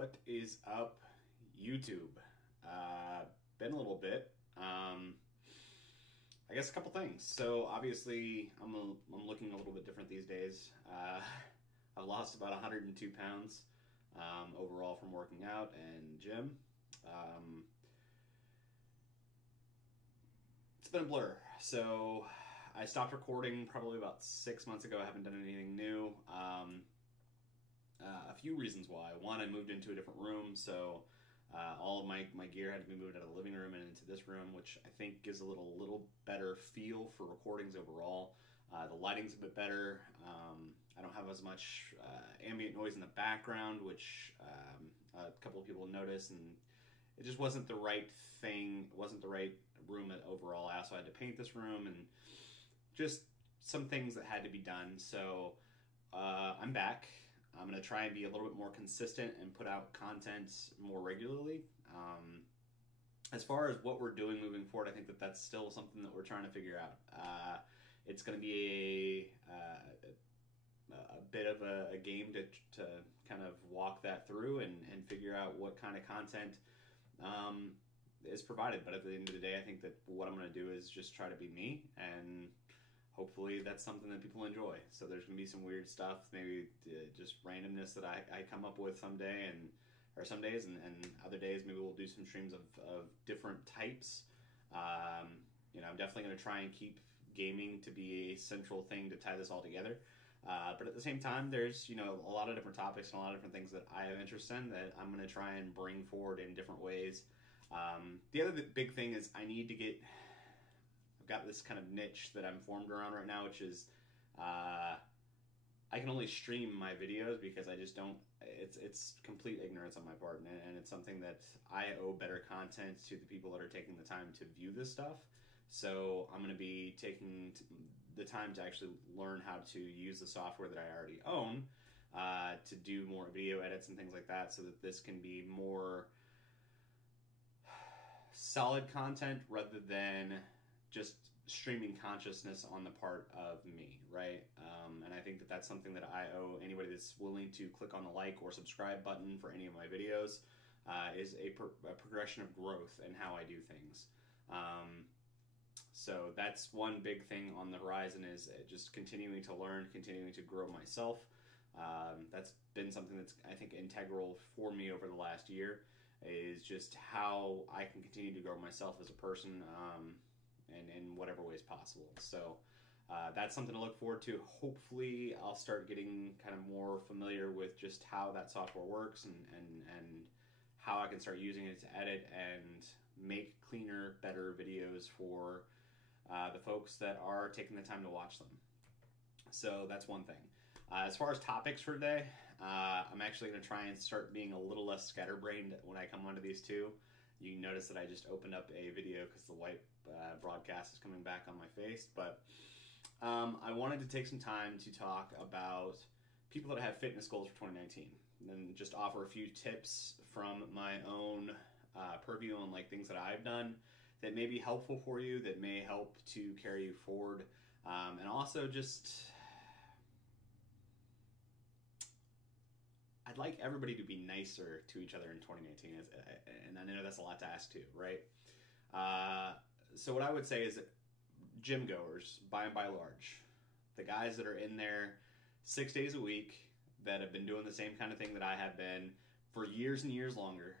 What is up, YouTube? Been a little bit. I guess a couple things. So obviously, I'm looking a little bit different these days. I've lost about 102 pounds overall from working out and gym. It's been a blur. So I stopped recording probably about 6 months ago. I haven't done anything new. A few reasons why. One, I moved into a different room, so all of my gear had to be moved out of the living room and into this room, which I think gives a little better feel for recordings overall. The lighting's a bit better. I don't have as much ambient noise in the background, which a couple of people noticed, and it just wasn't the right thing. It wasn't the right room overall. I also had to paint this room, and just some things that had to be done. So I'm back. I'm going to try and be a little bit more consistent and put out content more regularly. As far as what we're doing moving forward, I think that's still something that we're trying to figure out. It's going to be a bit of a game to kind of walk that through and figure out what kind of content is provided. But at the end of the day, I think that what I'm going to do is just try to be me, and hopefully that's something that people enjoy. So there's going to be some weird stuff, maybe just randomness that I come up with someday, or some days, and other days maybe we'll do some streams of different types. I'm definitely going to try and keep gaming to be a central thing to tie this all together. But at the same time, there's a lot of different topics and a lot of different things that I have interest in that I'm going to try and bring forward in different ways. The other big thing is I've got this kind of niche that I'm formed around right now, which is I can only stream my videos because I just don't. It's complete ignorance on my part, and it's something that I owe better content to the people that are taking the time to view this stuff. So I'm going to be taking the time to actually learn how to use the software that I already own to do more video edits and things like that, so that this can be more solid content rather than just streaming consciousness on the part of me, right? And I think that that's something that I owe anybody that's willing to click on the like or subscribe button for any of my videos, is a progression of growth in how I do things. So that's one big thing on the horizon, is just continuing to learn, continuing to grow myself. That's been something that's, I think, integral for me over the last year, is just how I can continue to grow myself as a person, and in whatever ways possible. So that's something to look forward to. Hopefully I'll start getting kind of more familiar with just how that software works, and how I can start using it to edit and make cleaner, better videos for the folks that are taking the time to watch them. So that's one thing. As far as topics for today, I'm actually going to try and start being a little less scatterbrained when I come onto these two. You notice that I just opened up a video because the white broadcast is coming back on my face. But I wanted to take some time to talk about people that have fitness goals for 2019, and just offer a few tips from my own purview on things that I've done that may be helpful for you, that may help to carry you forward, and also just I'd like everybody to be nicer to each other in 2019, and I know that's a lot to ask too, right? So what I would say is that gym goers, by and by large, the guys that are in there 6 days a week, that have been doing the same kind of thing that I have been for years and years longer,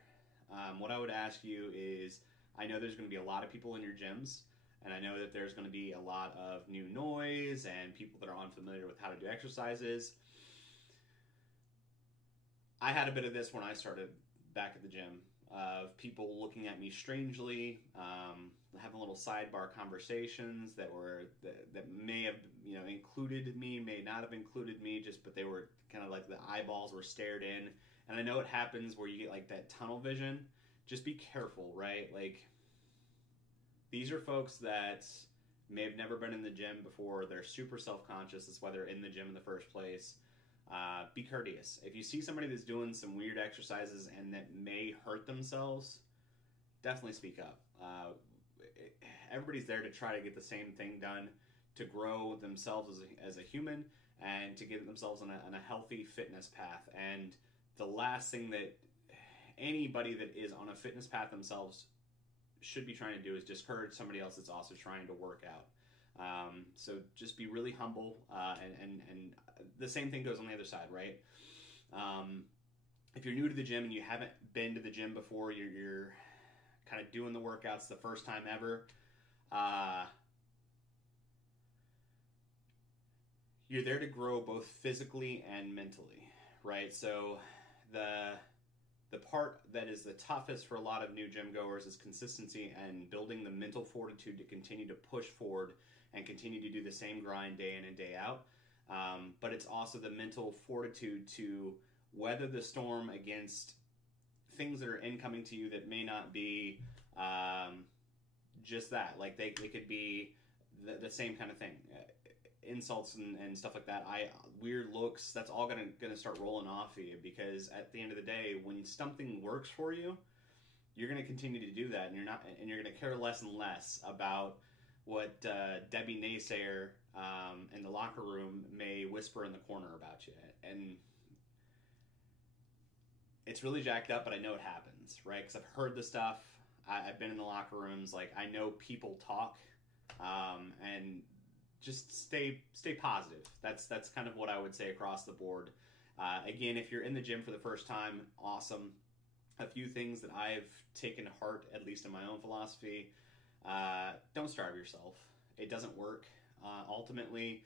what I would ask you is, I know there's going to be a lot of people in your gyms, and I know that there's going to be a lot of new noise and people that are unfamiliar with how to do exercises. I had a bit of this when I started back at the gym, of people looking at me strangely, having little sidebar conversations that may have included me, may not have included me, but they were kind of like the eyeballs were stared in. And I know it happens where you get that tunnel vision. Just be careful, right? These are folks that may have never been in the gym before. They're super self-conscious. That's why they're in the gym in the first place. Be courteous. If you see somebody that's doing some weird exercises and that may hurt themselves, definitely speak up. Everybody's there to try to get the same thing done, to grow themselves as a human, and to get themselves on a healthy fitness path. And the last thing that anybody that is on a fitness path themselves should be trying to do is discourage somebody else that's also trying to work out. So just be really humble, and the same thing goes on the other side, right? If you're new to the gym and you haven't been to the gym before, you're kind of doing the workouts the first time ever, you're there to grow both physically and mentally, right? So the part that is the toughest for a lot of new gym goers is consistency and building the mental fortitude to continue to push forward and continue to do the same grind day in and day out. But it's also the mental fortitude to weather the storm against things that are incoming to you that may not be just that. Like they could be the same kind of thing. Insults and stuff like that, weird looks, that's all gonna start rolling off of you, because at the end of the day, when something works for you, you're gonna continue to do that, and you're gonna care less and less about what Debbie Naysayer in the locker room may whisper in the corner about you. And it's really jacked up, but I know it happens, right? Because I've heard the stuff. I've been in the locker rooms. Like, I know people talk, and just stay positive. That's kind of what I would say across the board. Again, if you're in the gym for the first time, awesome. A few things that I've taken to heart, at least in my own philosophy: don't starve yourself. It doesn't work. Ultimately,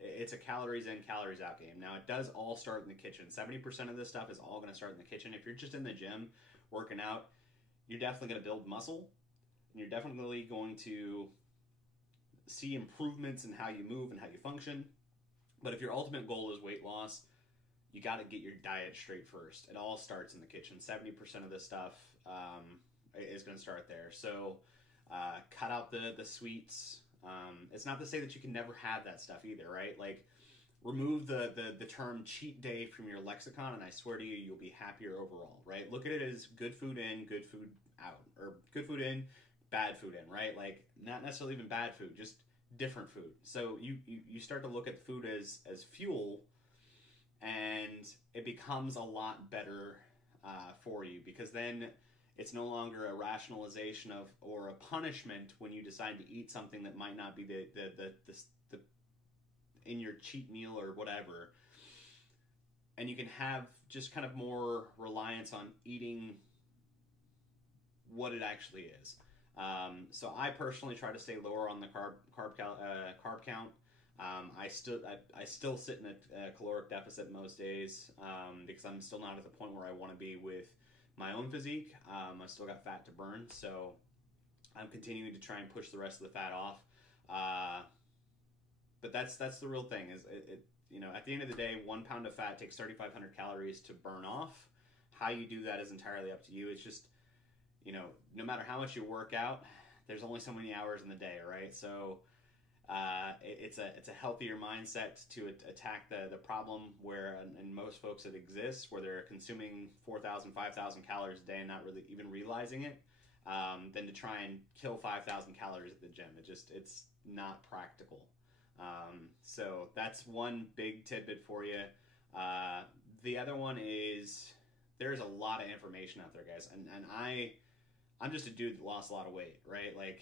it's a calories in, calories out game. Now, it does all start in the kitchen. 70% of this stuff is all going to start in the kitchen. If you're just in the gym working out, you're definitely going to build muscle, and you're definitely going to see improvements in how you move and how you function. But if your ultimate goal is weight loss, you got to get your diet straight first. It all starts in the kitchen. 70% of this stuff is going to start there. So cut out the sweets. It's not to say that you can never have that stuff either, right? Like, remove the term cheat day from your lexicon, and I swear to you, you'll be happier overall, right? Look at it as good food in, good food out, or good food in, bad food in, right? Like, not necessarily even bad food, just different food. So you start to look at food as fuel, and it becomes a lot better for you, because then it's no longer a rationalization of, or a punishment when you decide to eat something that might not be the in your cheat meal or whatever. And you can have just kind of more reliance on eating what it actually is. So I personally try to stay lower on the carb count. I still sit in a caloric deficit most days, because I'm still not at the point where I want to be with my own physique. I've still got fat to burn, so I'm continuing to try and push the rest of the fat off. But that's the real thing. Is it at the end of the day, 1 pound of fat takes 3,500 calories to burn off. How you do that is entirely up to you. It's just, no matter how much you work out, there's only so many hours in the day, right? So it's a healthier mindset to attack the problem where, and most folks it exists, where they're consuming 4,000, 5,000 calories a day and not really even realizing it, than to try and kill 5,000 calories at the gym. It's not practical. So that's one big tidbit for you. The other one is, there's a lot of information out there, guys, and I'm just a dude that lost a lot of weight, right? Like,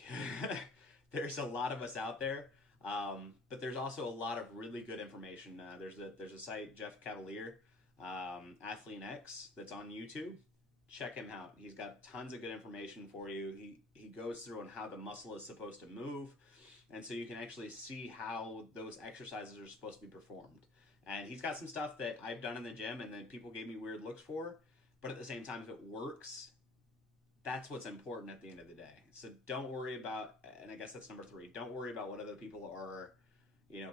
there's a lot of us out there, but there's also a lot of really good information. There's a site, Jeff Cavalier, Athlete X, that's on YouTube. Check him out. He's got tons of good information for you. He goes through on how the muscle is supposed to move, and so you can actually see how those exercises are supposed to be performed. And he's got some stuff that I've done in the gym and then people gave me weird looks for, but at the same time, if it works, that's what's important at the end of the day. So don't worry about, and I guess that's number 3, don't worry about what other people are,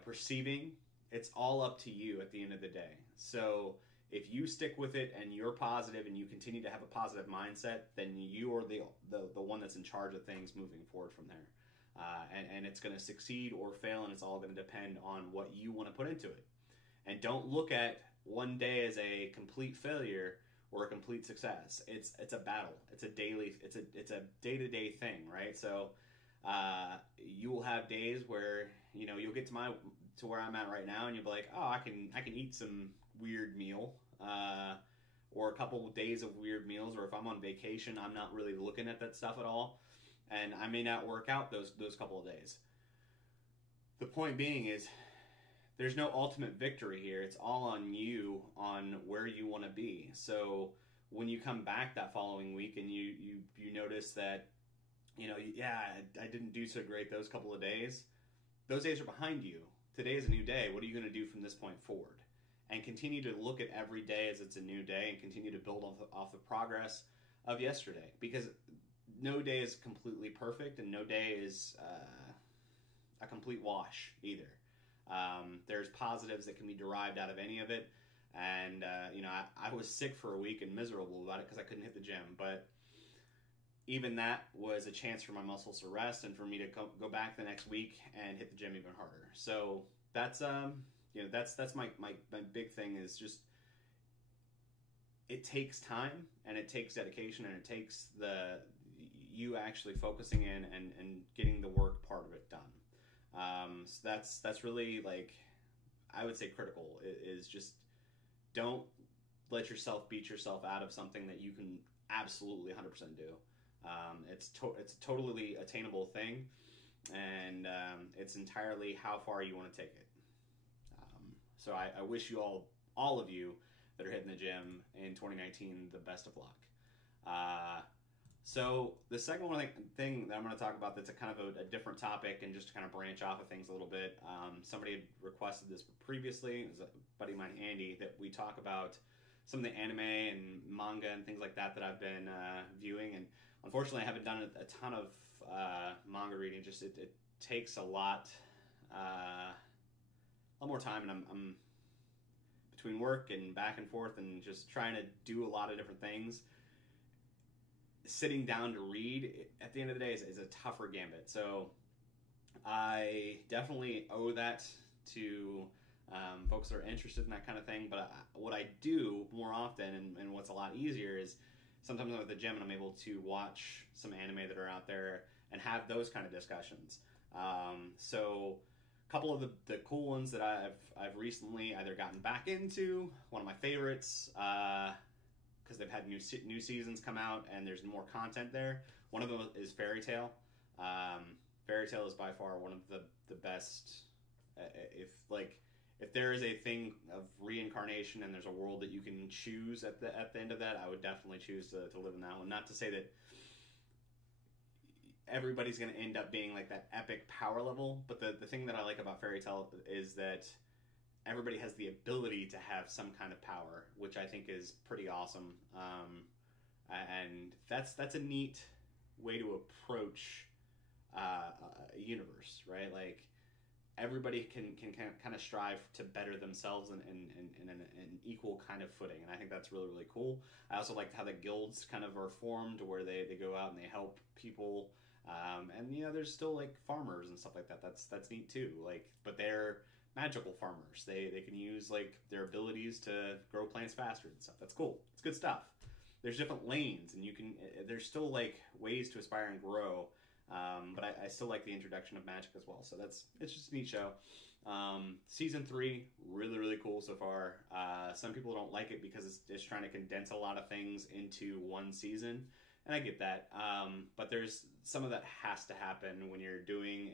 perceiving. It's all up to you at the end of the day. So if you stick with it and you're positive and you continue to have a positive mindset, then you are the one that's in charge of things moving forward from there. And it's going to succeed or fail, and it's all going to depend on what you want to put into it. And don't look at one day as a complete failure or a complete success. It's a battle. It's a day-to-day thing, right? So you will have days where you'll get to where I'm at right now, and you'll be like, oh, I can eat some weird meal, or a couple of days of weird meals, or if I'm on vacation, I'm not really looking at that stuff at all, and I may not work out those couple of days. The point being is, there's no ultimate victory here. It's all on you, on where you want to be. So when you come back that following week and you notice that, yeah, I didn't do so great those couple of days, those days are behind you. Today is a new day. What are you going to do from this point forward? And continue to look at every day as it's a new day, and continue to build off the progress of yesterday. Because no day is completely perfect, and no day is a complete wash either. There's positives that can be derived out of any of it. And, I was sick for a week and miserable about it because I couldn't hit the gym. But even that was a chance for my muscles to rest and for me to go back the next week and hit the gym even harder. So that's, that's my big thing, is just, it takes time and it takes dedication and it takes you actually focusing in and getting the work part of it done. So that's really, like, I would say critical, is just don't let yourself beat yourself out of something that you can absolutely 100% do. It's a totally attainable thing, and it's entirely how far you want to take it. So I wish you all of you that are hitting the gym in 2019 the best of luck. So the second thing that I'm going to talk about, that's a kind of a different topic, and just to kind of branch off of things a little bit. Somebody had requested this previously. It was a buddy of mine, Andy, that we talk about some of the anime and manga and things like that I've been viewing. And unfortunately, I haven't done a ton of manga reading. Just it takes a lot more time, and I'm between work and back and forth and just trying to do a lot of different things. Sitting down to read at the end of the day is a tougher gambit. So I definitely owe that to folks that are interested in that kind of thing. But what I do more often, and what's a lot easier, is sometimes I'm at the gym and I'm able to watch some anime that are out there and have those kind of discussions. So a couple of the cool ones that I've recently either gotten back into, one of my favorites, because they've had new seasons come out and there's more content there. One of them is Fairy Tail. Fairy Tail is by far one of the best. If there is a thing of reincarnation and there's a world that you can choose at the end of that, I would definitely choose to live in that one. Not to say that everybody's going to end up being like that epic power level, but the thing that I like about Fairy Tail is that everybody has the ability to have some kind of power, which I think is pretty awesome. And that's a neat way to approach a universe, right? Like, everybody can kind of strive to better themselves in an equal kind of footing, and I think that's really, really cool. I also like how the guilds kind of are formed, where they go out and they help people, and there's still like farmers and stuff like that. That's neat too. Like, but they're magical farmers. They can use like their abilities to grow plants faster and stuff. That's cool. It's good stuff. There's different lanes, and there's still like ways to aspire and grow. But I still like the introduction of magic as well. So it's just a neat show. Season 3, really, really cool so far. Some people don't like it because it's trying to condense a lot of things into one season, and I get that. But there's some of that has to happen when you're doing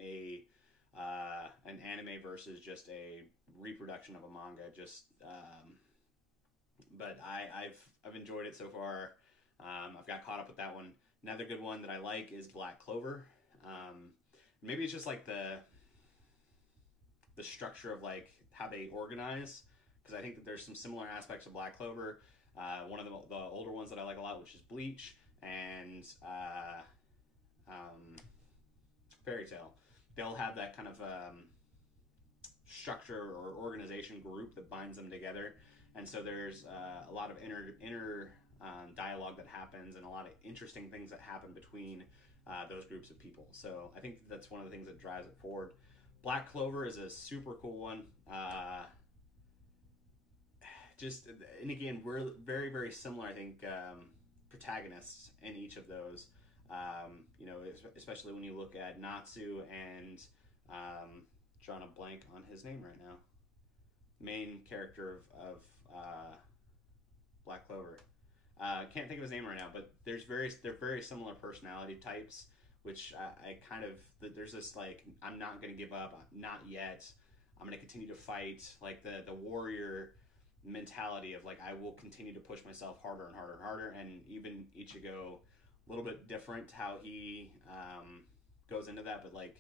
an anime versus just a reproduction of a manga. But I've enjoyed it so far. I've got caught up with that one. Another good one that I like is Black Clover. Maybe it's just like the structure of like how they organize, because I think that there's some similar aspects of Black Clover. One of the older ones that I like a lot, which is Bleach, and Fairy Tail. They'll have that kind of structure or organization group that binds them together, and so there's a lot of inner dialogue that happens, and a lot of interesting things that happen between those groups of people. So I think that's one of the things that drives it forward. Black Clover is a super cool one. And again, we're very, very similar, I think, protagonists in each of those. Especially when you look at Natsu and drawing a blank on his name right now. Main character of Black Clover. Can't think of his name right now, but they're very similar personality types, which I kind of, there's this like, I'm not going to give up, not yet. I'm going to continue to fight, like the warrior mentality of like, I will continue to push myself harder and harder and harder. And even Ichigo, a little bit different how he goes into that, but like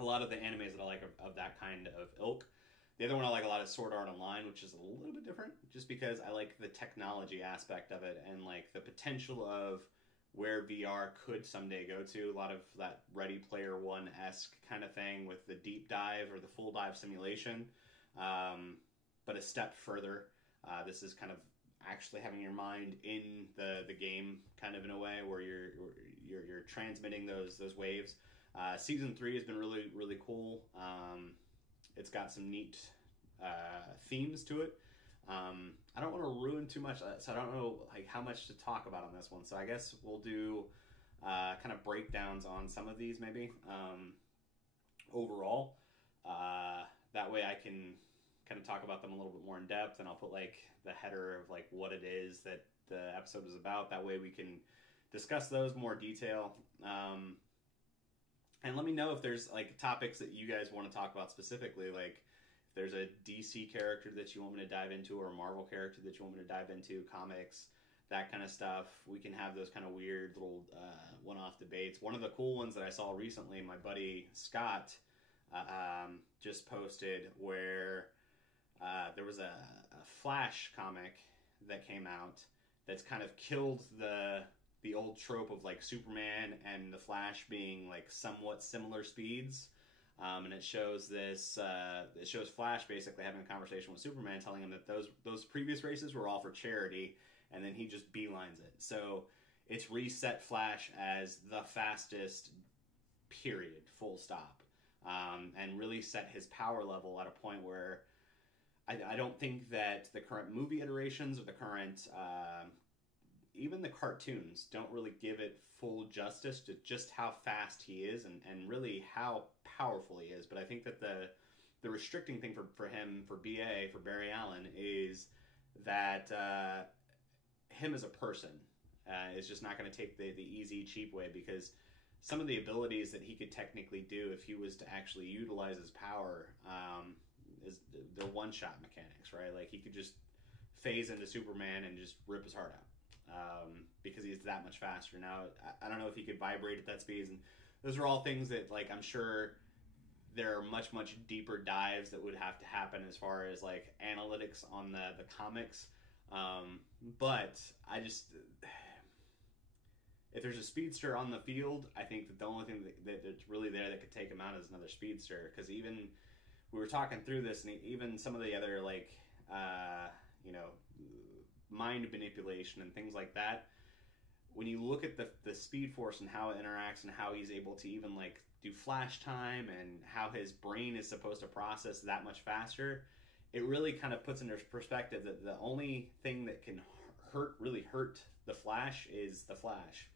a lot of the animes that I like of that kind of ilk. The other one I like a lot is Sword Art Online, which is a little bit different, just because I like the technology aspect of it and like the potential of where VR could someday go to. A lot of that Ready Player One-esque kind of thing with the deep dive or the full dive simulation, but a step further. This is kind of actually having your mind in the game, kind of in a way where you're transmitting those waves. Season 3 has been really, really cool. It's got some neat themes to it. I don't want to ruin too much, so I don't know like how much to talk about on this one. So I guess we'll do kind of breakdowns on some of these maybe overall. That way I can kind of talk about them a little bit more in depth, and I'll put like the header of like what it is that the episode is about. That way we can discuss those in more detail. And let me know if there's like topics that you guys want to talk about specifically, like if there's a DC character that you want me to dive into or a Marvel character that you want me to dive into, comics, that kind of stuff. We can have those kind of weird little one-off debates. One of the cool ones that I saw recently, my buddy Scott just posted where there was a Flash comic that came out that's kind of killed the old trope of like Superman and the Flash being like somewhat similar speeds, and it shows this. It shows Flash basically having a conversation with Superman, telling him that those previous races were all for charity, and then he just beelines it. So it's reset Flash as the fastest, period, full stop, and really set his power level at a point where I don't think that the current movie iterations or the current even the cartoons don't really give it full justice to just how fast he is and really how powerful he is. But I think that the restricting thing for him, for BA, for Barry Allen, is that him as a person is just not going to take the easy, cheap way, because some of the abilities that he could technically do if he was to actually utilize his power is they're one-shot mechanics, right? Like he could just phase into Superman and just rip his heart out. Because he's that much faster. Now, I don't know if he could vibrate at that speed, and those are all things that, like, I'm sure there are much, much deeper dives that would have to happen as far as, like, analytics on the comics. But I just, if there's a speedster on the field, I think that the only thing that's really there that could take him out is another speedster. Because even, we were talking through this, and even some of the other, like, mind manipulation and things like that, when you look at the Speed Force and how it interacts and how he's able to even like do flash time and how his brain is supposed to process that much faster, it really kind of puts into perspective that the only thing that can really hurt the Flash is the Flash,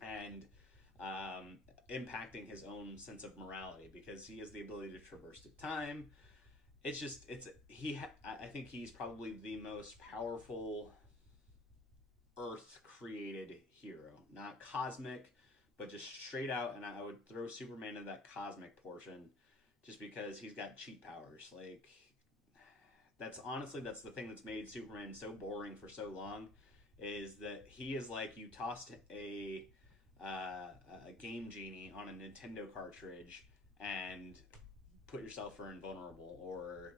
and impacting his own sense of morality, because he has the ability to traverse through time. I think he's probably the most powerful Earth-created hero. Not cosmic, but just straight out, and I would throw Superman in that cosmic portion, just because he's got cheat powers. Like, that's the thing that's made Superman so boring for so long, is that he is like, you tossed a Game Genie on a Nintendo cartridge and put yourself for invulnerable or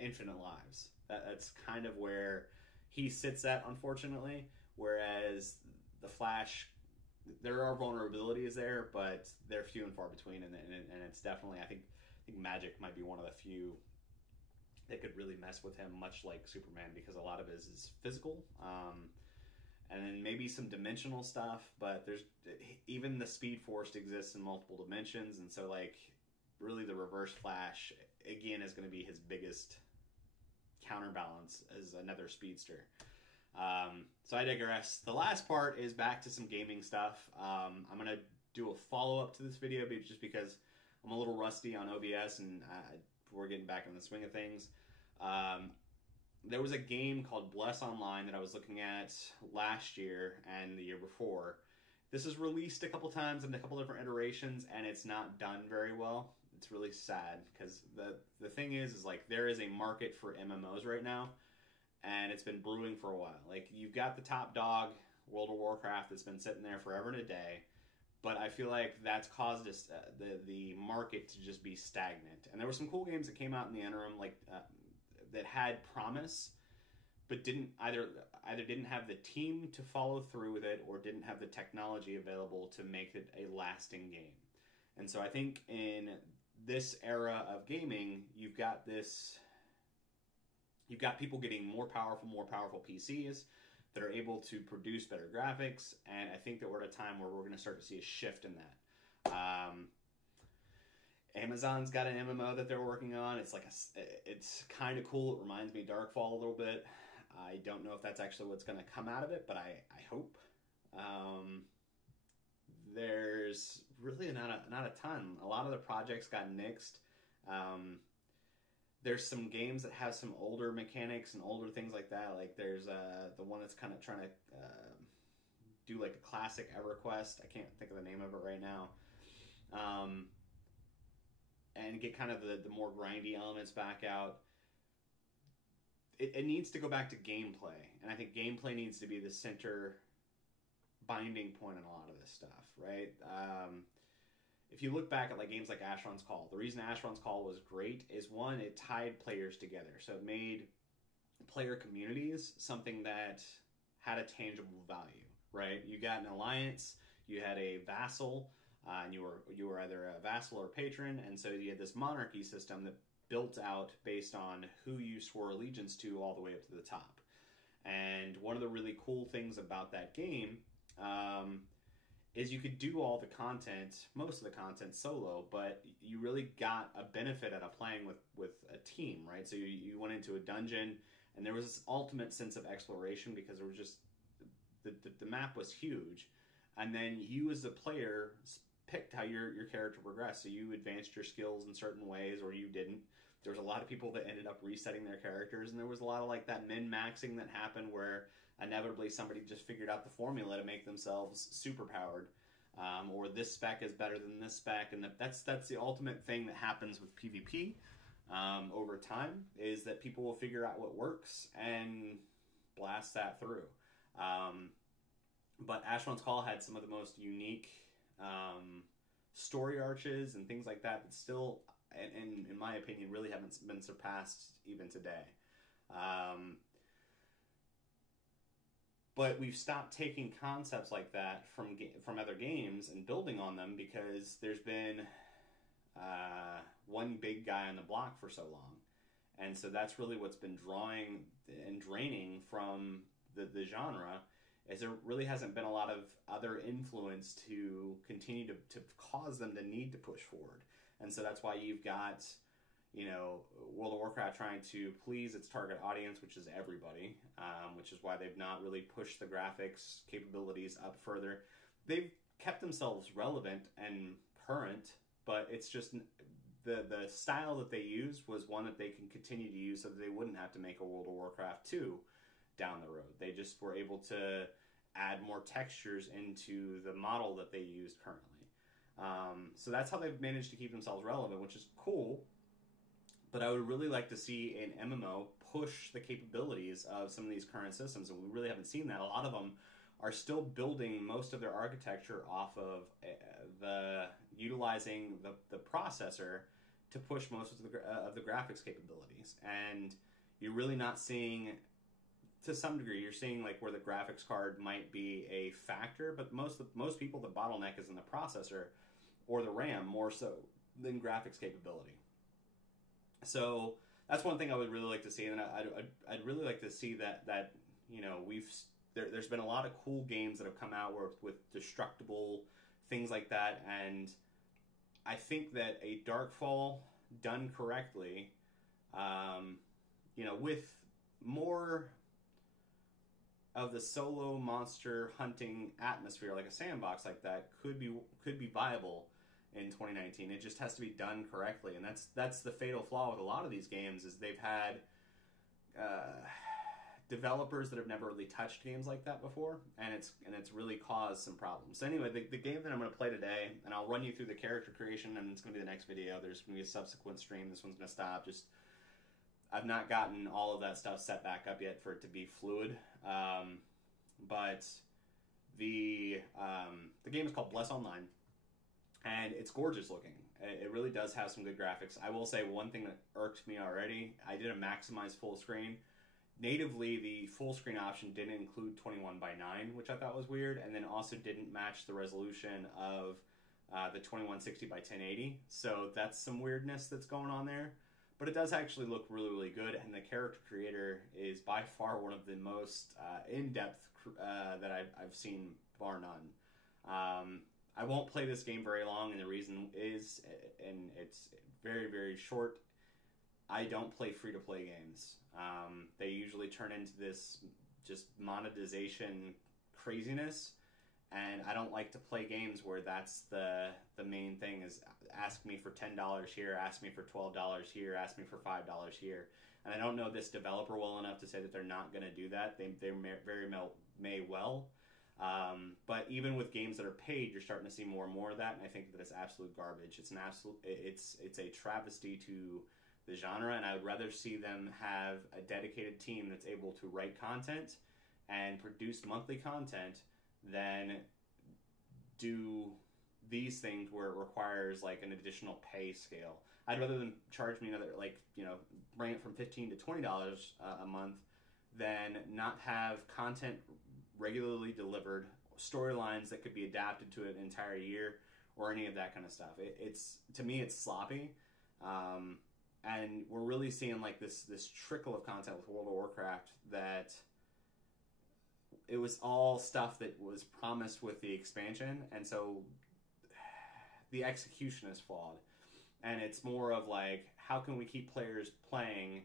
infinite lives. That's kind of where he sits at, unfortunately. Whereas the Flash, there are vulnerabilities there, but they're few and far between, and it's definitely, I think magic might be one of the few that could really mess with him, much like Superman, because a lot of it is physical, and then maybe some dimensional stuff. But there's even the Speed Force exists in multiple dimensions, and so like, really the Reverse Flash, again, is going to be his biggest counterbalance as another speedster. So I digress. The last part is back to some gaming stuff. I'm going to do a follow-up to this video just because I'm a little rusty on OBS and we're getting back in the swing of things. there was a game called Bless Online that I was looking at last year and the year before. This is released a couple times in a couple different iterations, and it's not done very well. It's really sad because the thing is like there is a market for MMOs right now, and it's been brewing for a while. Like you've got the top dog, World of Warcraft, that's been sitting there forever and a day, but I feel like that's caused us, the market to just be stagnant. And there were some cool games that came out in the interim, like that had promise, but either didn't have the team to follow through with it, or didn't have the technology available to make it a lasting game. And so I think in this era of gaming, you've got people getting more powerful PCs that are able to produce better graphics, and I think that we're at a time where we're going to start to see a shift in that. Amazon's got an MMO that they're working on. It's kind of cool. It reminds me of Darkfall a little bit. I don't know if that's actually what's going to come out of it, but I hope. There's really not a ton. A lot of the projects got nixed. There's some games that have some older mechanics and older things like that. Like there's the one that's kind of trying to do like a classic EverQuest. I can't think of the name of it right now. And get kind of the more grindy elements back out. It needs to go back to gameplay, and I think gameplay needs to be the center binding point in a lot of this stuff, right? If you look back at like games like Asheron's Call, the reason Asheron's Call was great is one, it tied players together, so it made player communities something that had a tangible value, right? You got an alliance, you had a vassal, and you were either a vassal or patron, and so you had this monarchy system that built out based on who you swore allegiance to all the way up to the top. And one of the really cool things about that game is you could do all the content, most of the content solo, but you really got a benefit out of playing with a team, right? So you went into a dungeon, and there was this ultimate sense of exploration because there was just the map was huge, and then you as the player picked how your character progressed. So you advanced your skills in certain ways, or you didn't. There was a lot of people that ended up resetting their characters, and there was a lot of like that min-maxing that happened where inevitably somebody just figured out the formula to make themselves super powered, or this spec is better than this spec, and that's the ultimate thing that happens with PvP over time, is that people will figure out what works and blast that through. But Asheron's Call had some of the most unique story arches and things like that still, and in my opinion, really haven't been surpassed even today. But we've stopped taking concepts like that from other games and building on them because there's been one big guy on the block for so long. And so that's really what's been drawing and draining from the genre, is there really hasn't been a lot of other influence to continue to cause them to need to push forward. And so that's why you've got, World of Warcraft trying to please its target audience, which is everybody, which is why they've not really pushed the graphics capabilities up further. They've kept themselves relevant and current, but it's just the style that they used was one that they can continue to use so that they wouldn't have to make a World of Warcraft 2 down the road. They just were able to add more textures into the model that they used currently. So that's how they've managed to keep themselves relevant, which is cool. But I would really like to see an MMO push the capabilities of some of these current systems, and we really haven't seen that. A lot of them are still building most of their architecture off of utilizing the processor to push most of the graphics capabilities. And you're really not seeing, to some degree, you're seeing like where the graphics card might be a factor, but most people, the bottleneck is in the processor or the RAM more so than graphics capability. So that's one thing I would really like to see, and I'd really like to see that there's been a lot of cool games that have come out with destructible things like that, and I think that a Darkfall done correctly, with more of the solo monster hunting atmosphere, like a sandbox like that, could be viable in 2019. It just has to be done correctly, and that's the fatal flaw with a lot of these games, is they've had developers that have never really touched games like that before, and it's really caused some problems. So anyway, the game that I'm going to play today, and I'll run you through the character creation, and it's going to be the next video. There's going to be a subsequent stream. This one's going to stop. Just I've not gotten all of that stuff set back up yet for it to be fluid, but the game is called Bless Online, and it's gorgeous looking. It really does have some good graphics. I will say one thing that irked me already. I did a maximize full screen. Natively, the full screen option didn't include 21:9, which I thought was weird, and then also didn't match the resolution of the 2160x1080. So that's some weirdness that's going on there. But it does actually look really, really good, and the character creator is by far one of the most in-depth that I've seen, bar none. I won't play this game very long, and the reason is, and it's very, very short, I don't play free-to-play games. They usually turn into this just monetization craziness, and I don't like to play games where that's the main thing is ask me for $10 here, ask me for $12 here, ask me for $5 here. And I don't know this developer well enough to say that they're not going to do that. They may well. But even with games that are paid, you're starting to see more and more of that, and I think that it's absolute garbage. It's a travesty to the genre, and I would rather see them have a dedicated team that's able to write content and produce monthly content than do these things where it requires like an additional pay scale. I'd rather them charge me another, like, bring it from $15 to $20 a month than not have content regularly delivered, storylines that could be adapted to an entire year, or any of that kind of stuff. It's to me, it's sloppy, and we're really seeing like this trickle of content with World of Warcraft that it was all stuff that was promised with the expansion, and so the execution is flawed. And it's more of like, how can we keep players playing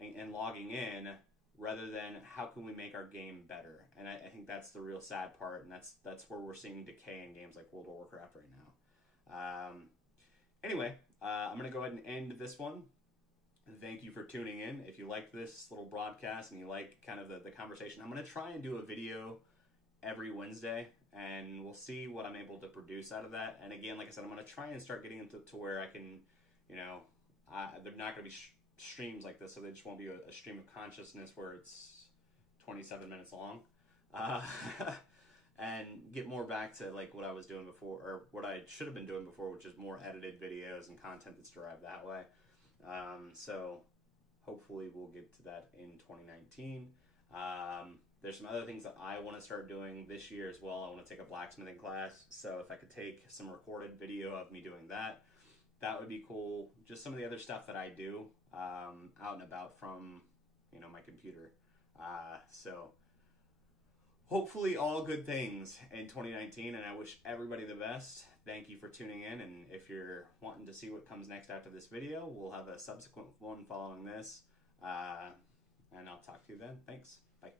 and logging in, rather than how can we make our game better? And I think that's the real sad part, and that's where we're seeing decay in games like World of Warcraft right now. Anyway, I'm going to go ahead and end this one. Thank you for tuning in. If you like this little broadcast and you like kind of the conversation, I'm going to try and do a video every Wednesday, and we'll see what I'm able to produce out of that. And again, like I said, I'm going to try and start getting them to where I can, they're not going to be streams like this, so they just won't be a stream of consciousness where it's 27 minutes long, and get more back to like what I was doing before, or what I should have been doing before, which is more edited videos and content that's derived that way. So hopefully we'll get to that in 2019. There's some other things that I want to start doing this year as well. I want to take a blacksmithing class, so if I could take some recorded video of me doing that, that would be cool. Just some of the other stuff that I do out and about from my computer. So hopefully all good things in 2019, and I wish everybody the best. Thank you for tuning in, and if you're wanting to see what comes next after this video, we'll have a subsequent one following this, and I'll talk to you then. Thanks. Bye.